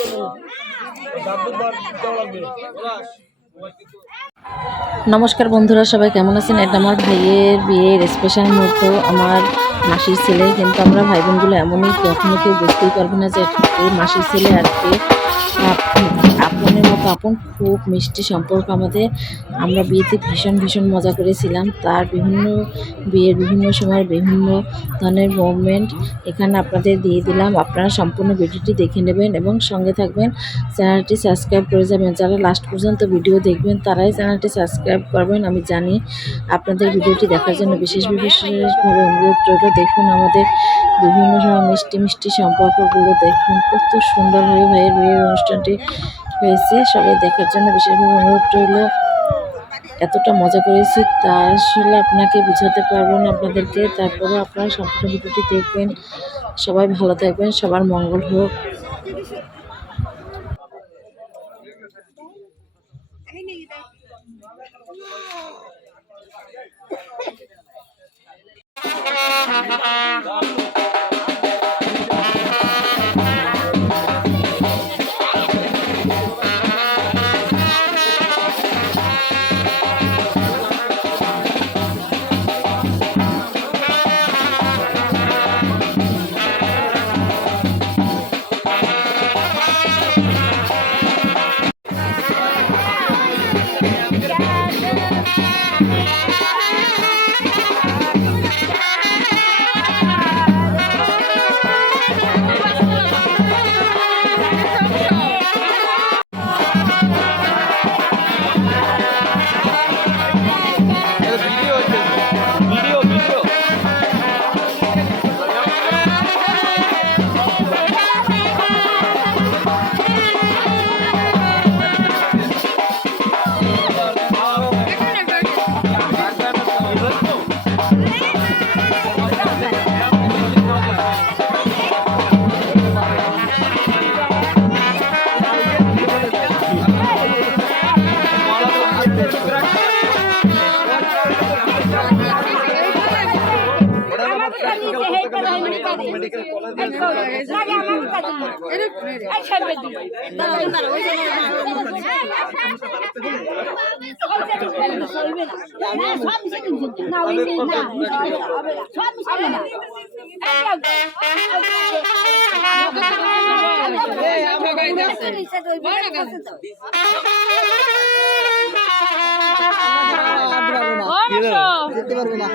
তো দাদুর বার দেওয়া লাগবে নমস্কার বন্ধুরা, সবাই কেমন আছেন? এটা আমার ভাইয়ের বিয়ের স্পেশাল মুহূর্ত। আমার মাসির ছেলে, কিন্তু আমরা ভাই বোনগুলো এমনই কখনো কেউ বুঝতেই পারবে না যে এই মাসির ছেলে আর কে আপনের মতো আপন খুব মিষ্টি সম্পর্ক আমাদের। আমরা বিয়েতে ভীষণ ভীষণ মজা করেছিলাম। তার বিভিন্ন বিয়ের বিভিন্ন সময় বিভিন্ন ধরনের মুভমেন্ট এখানে আপনাদের দিয়ে দিলাম। আপনারা সম্পূর্ণ ভিডিওটি দেখে নেবেন এবং সঙ্গে থাকবেন। চ্যানেলটি সাবস্ক্রাইব করে যাবেন। যারা লাস্ট পর্যন্ত ভিডিও দেখবেন, তারাই চ্যানেলটি সাবস্ক্রাইব করবেন। আমি জানি আপনাদের ভিডিওটি দেখার জন্য বিশেষ বিশেষভাবে অনুরোধ রইল। দেখুন আমাদের বিভিন্ন সময় মিষ্টি মিষ্টি সম্পর্কগুলো। দেখুন কত সুন্দরভাবে ভাইয়ের বিয়ের অনুষ্ঠানটি হয়েছে। সবাই দেখার জন্য বিশেষভাবে অনুরোধ রইল। এতটা মজা করেছি, তা আসলে আপনাকে বোঝাতে পারব না আপনাদেরকে। তারপরে আপনারা সম্পূর্ণ ভিডিওটি দেখবেন। সবাই ভালো থাকবেন, সবার মঙ্গল হোক।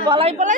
পলাই পলাই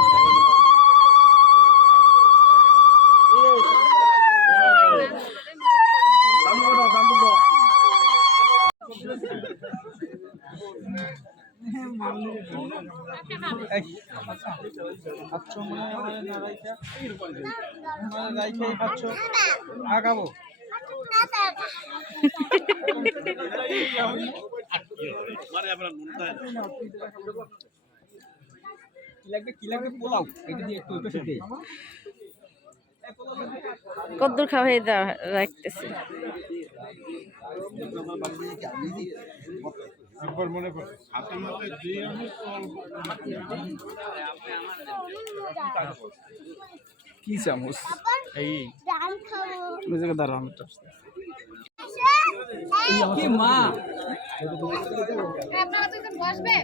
কদ্দুর খাওয়াই দেওয়া রাখতেছি। একবার মনে কর কি চামচ এই কি মা? আপনারা দুজন বসবেন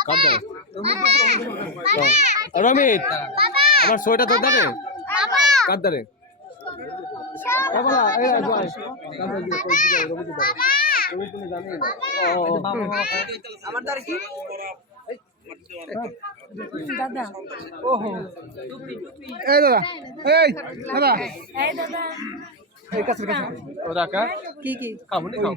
বসবেন রমিত আমার সোয়েটার তোর দাঁড়ে কার দাঁড়ে আমার দ্বারা কি? এই দাদা এই দাদা। এই কাছে কাছে ও দাকা কি? কি খাব নি? খাও।